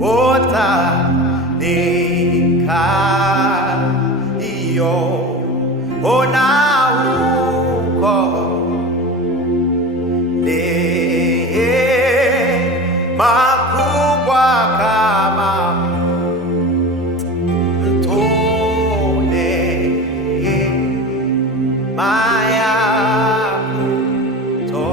Ota nika iyo ona uko ne makubwa kama mtone maya to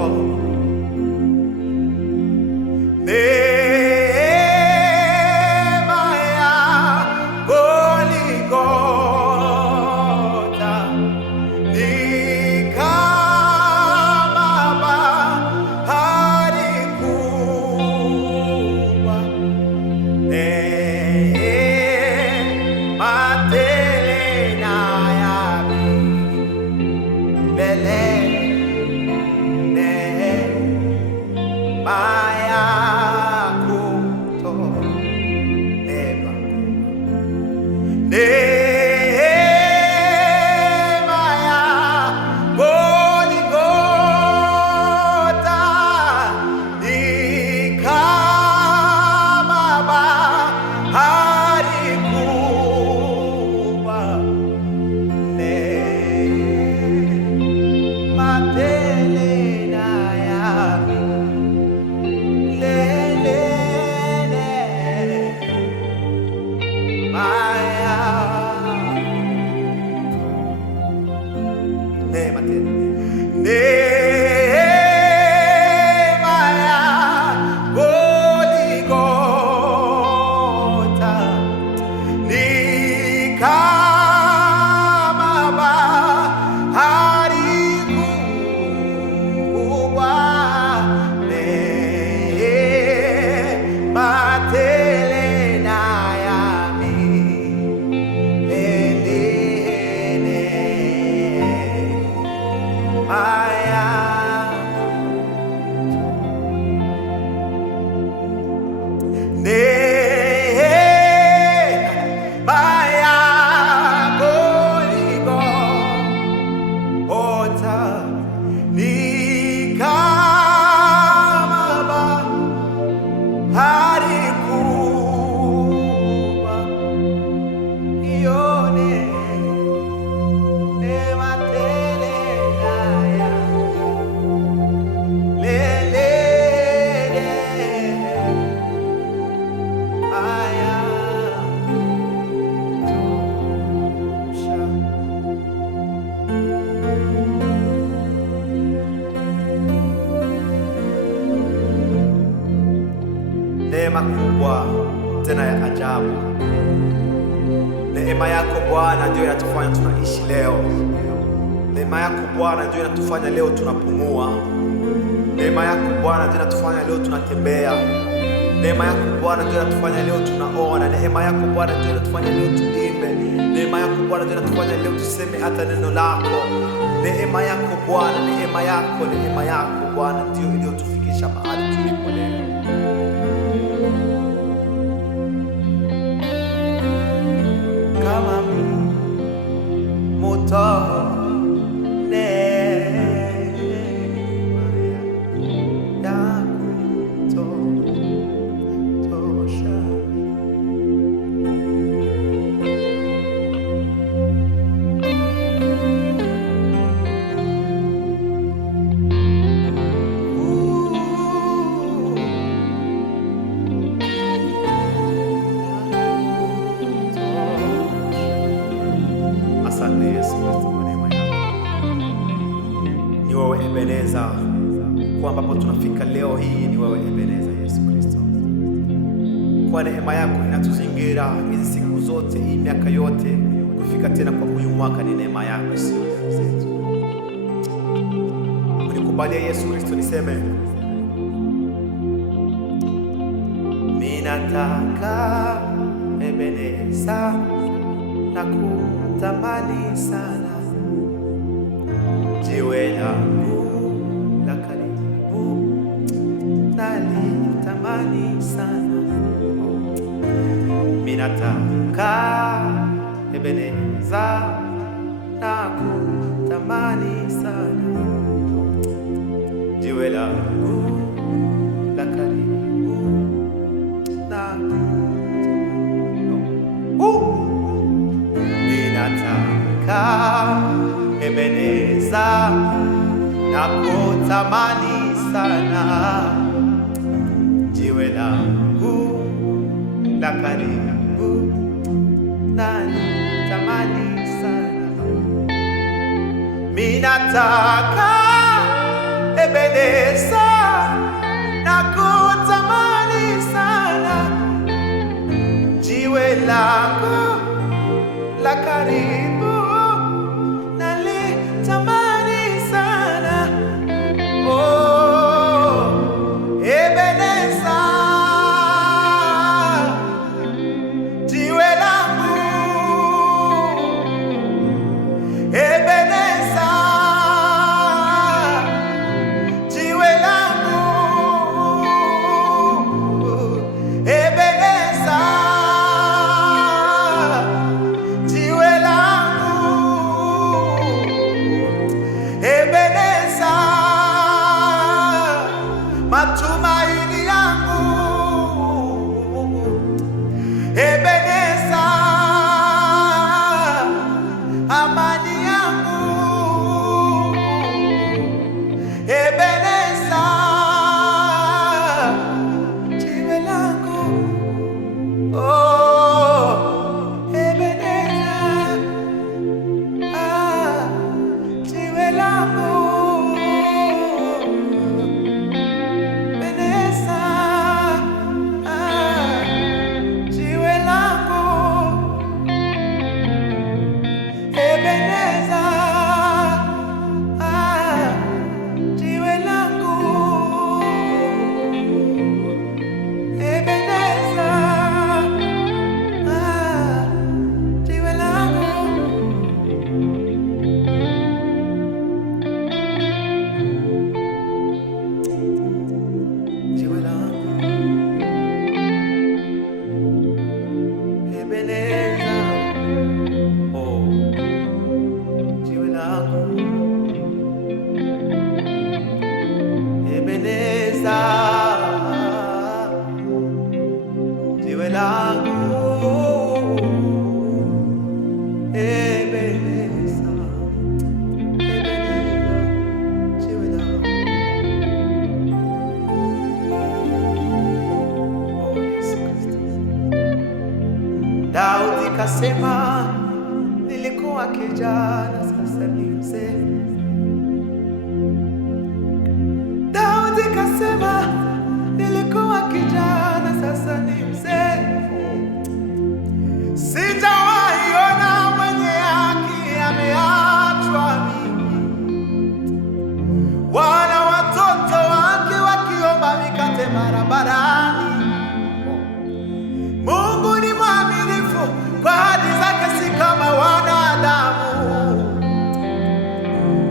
Neema kubwa tena ya ajabu. Neema yako Bwana ndio inatufanya tunaishi leo. Neema yako Bwana ndio inatufanya leo tunapumua. Neema yako Bwana ndio inatufanya leo tunatembea. Neema yako Bwana ndio inatufanya leo tunaona. Neema yako Bwana ndio inatufanya leo tuimbe. Neema yako Bwana ndio inatufanya leo tuseme hata neno lako. Neema yako Bwana, neema yako Bwana ndio iliyotufikisha mahali tulipo leo. Kama moto Ebeneza, kwa ambapo tunafika leo hii ni wewe Ebeneza Yesu Kristo. Kwa neema yako inatuzingira hizi siku zote, hii miaka yote, kufika tena kwa huyu mwaka ni neema yako, sio zetu. Unikubalia Yesu Kristo niseme, minataka Ebeneza na kutamani sana, jiwe langu la karibu nalitamani sana. Minataka Ebeneza na kutamani sana, jiwe langu nakutamani sana, jiwe langu la karibu, nalitamani sana. Mimi nataka Ebeneza, nakutamani sana, jiwe langu la karibu, nalitamani sana. Oh, Ebeneza, jiwe langu, Ebeneza, jiwe langu, Ebeneza, jiwe langu, Ebeneza, matumaini yangu, Ebeneza, amani yangu, Ebeneza, jiwe langu, oh, Ebeneza, jiwe langu, Ebeneza, jiwe langu, Ebeneza, jiwe langu, Ebeneza, jiwe langu. Jiwe langu, Ebeneza, oh, jiwe langu, Ebeneza, jiwe langu, Ebeneza, Ebeneza, jiwe langu. Oh, Yesu Kristo. Daudi kasema, nilikuwa kijana, sasa ni mzee. Daudi kasema, nilikuwa kijana, sasa ni mzee. Sijawahi ona mwenye haki ameachwa mimi, wala watoto wake wakiomba mikate barabarani. Mungu ni mwaminifu, kwa ahadi zake si kama wanadamu.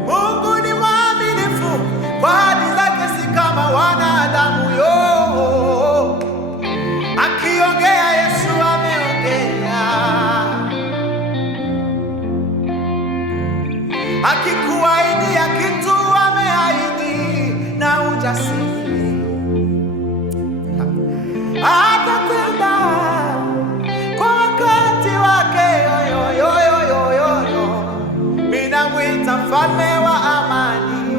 Mungu ni mwaminifu, kwa ahadi zake si kama wanadamu. Yo, akiongea Yesu ameongea, akikuahidi kitu ameahidi na ujasiri, atatenda kwa wakati wake. Yo, mimi namwita mfalme wa amani.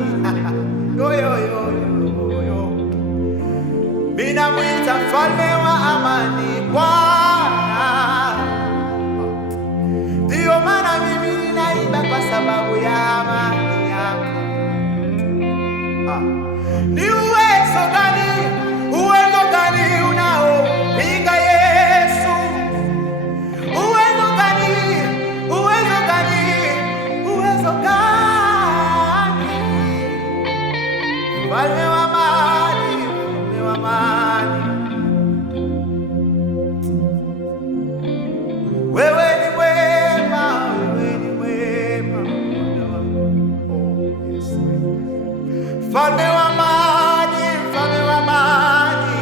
Yo, mimi namwita mfalme wa amani, Bwana. Ndio maana mimi ninaimba, kwa sababu ya amani yake. Ni uwezo gani unaopinga Yesu? Uwezo gani? Mfalme wa amani, mfalme wa amani, wewe ni mwema, Bwana wangu. Oh, Yesu. Mfalme wa amani, mfalme wa amani,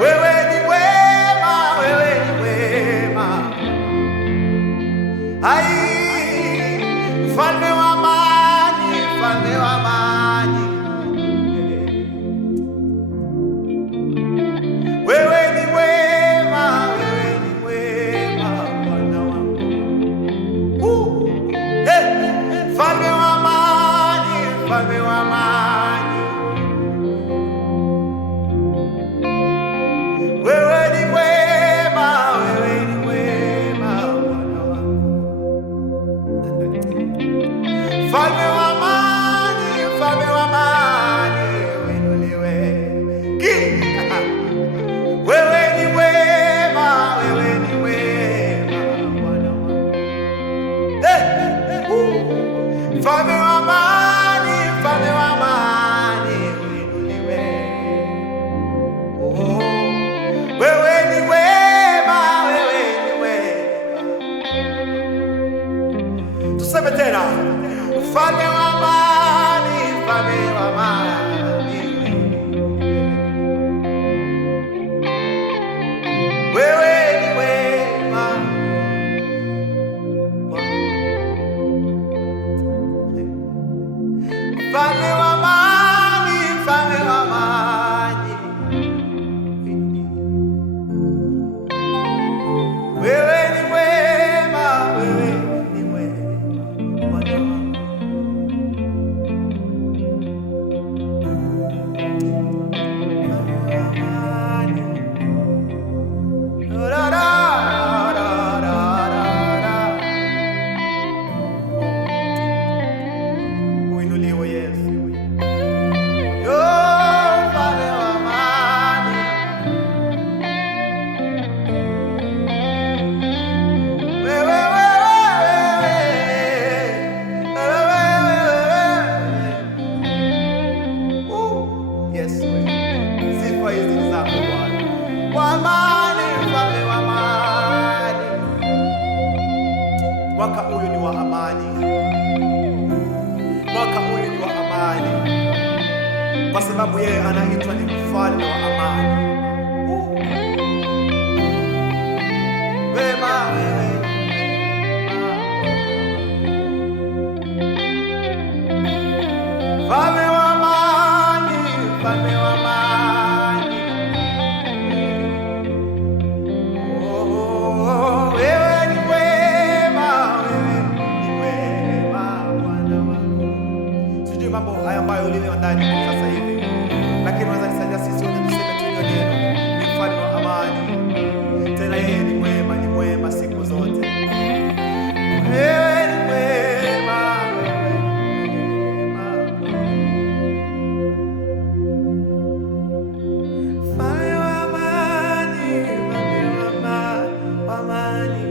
wewe ni mwema, ai, mfalme wa amani, mfalme wa amani, wewe ni mwema, Bwana wangu. Hey! Mfalme wa amani, mfalme wa amani, uinuliwe. Oh, wewe ni wema, wewe ni wema. Tuseme tena, mfalme wa amani, mfalme wa amani. Mfalme wa amani, mfalme wa amani, wewe ni wema, wewe ni wema, Bwana wangu. Uinuliwe Yesu. Mwaka huyu ni wa amani. Mwaka huyu ni wa amani, kwa sababu yeye anaitwa ni mfalme wa amani. Wema wewe, mfalme wa amani, mfalme wa amani. Mambo haya ambayo ulivyo ndani sasa hivi, lakini unaweza nisaidia sisi wote tuseme tu neno, ni mfalme wa amani. Tena yeye ni mwema, ni mwema siku zote. Wewe ni mwema, wewe ni mwema. Mfalme wa amani, mfalme wa amani.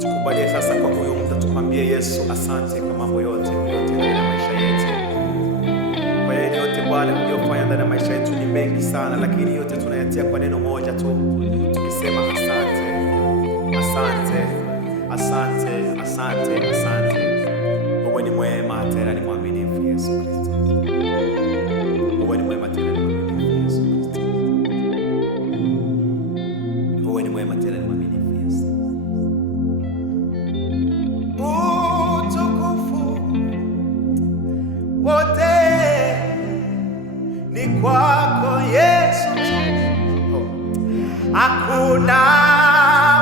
Tukubalie sasa kwa huyo muda, tumwambie Yesu asante kwa mambo yote ndani ya maisha yetu. Kwa yale yote Bwana uliyofanya ndani ya maisha yetu ni mengi sana, lakini yote tunayatia kwa neno moja tu, tukisema asante, asante, asante, asante, asante. Wewe ni mwema tena ni mwaminifu Yesu Kristo. Wewe ni mwema tena ni mwaminifu Yesu Kristo. Wewe ni mwema tena ni mwaminifu Yesu. Utukufu wote ni kwako Yesu tu. Hakuna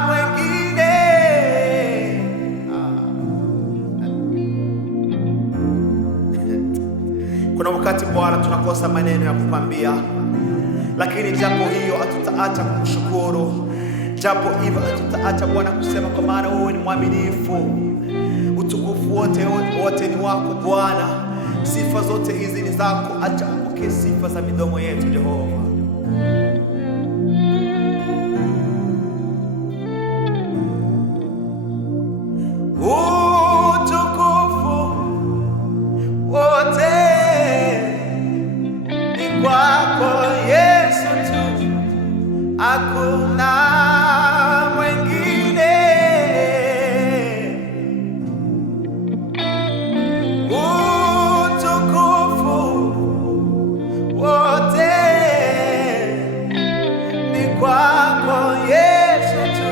mwingine. Kuna wakati Bwana tunakosa maneno ya kupambia, lakini japo hiyo hatutaacha kukushukuru. Japo hivyo hatutaacha Bwana kusema, kwa maana wewe ni mwaminifu. Utukufu wote ni wako Bwana. Sifa zote hizi ni zako. Acha upokee sifa za midomo yetu Jehova. Utukufu wote ni kwako Yesu tu. Hakuna mwingine. Utukufu wote ni kwako Yesu tu.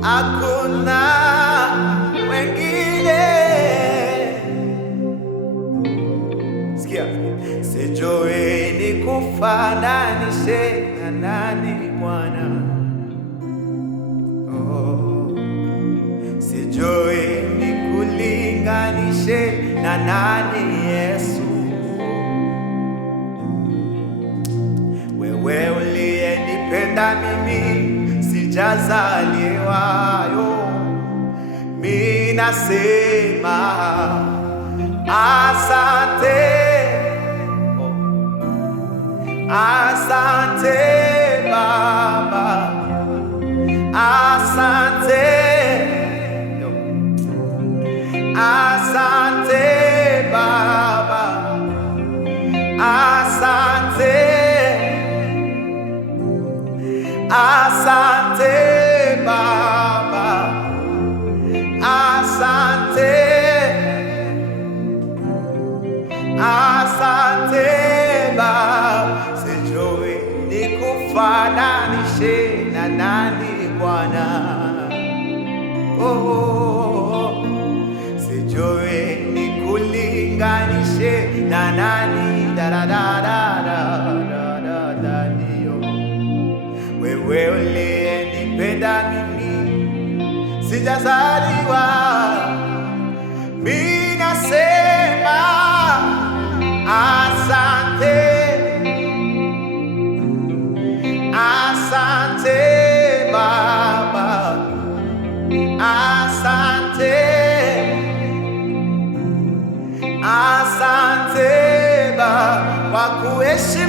Hakuna mwingine. Sikia, sijui nikufananishe na nani Bwana. Oh, na nani Yesu? Wewe uliyenipenda mimi sijazaliwayo, mimi nasema asante, asante Baba, asante, asante Baba, asante, asante Baba, asante, asante Baba. Sijui nikufananishe na nani Bwana, sijui nikulinganishe na nani wewe uliyenipenda mimi sijazaliwa, mimi nasema asante, asante Baba, asante, asante Baba kwa kuheshimu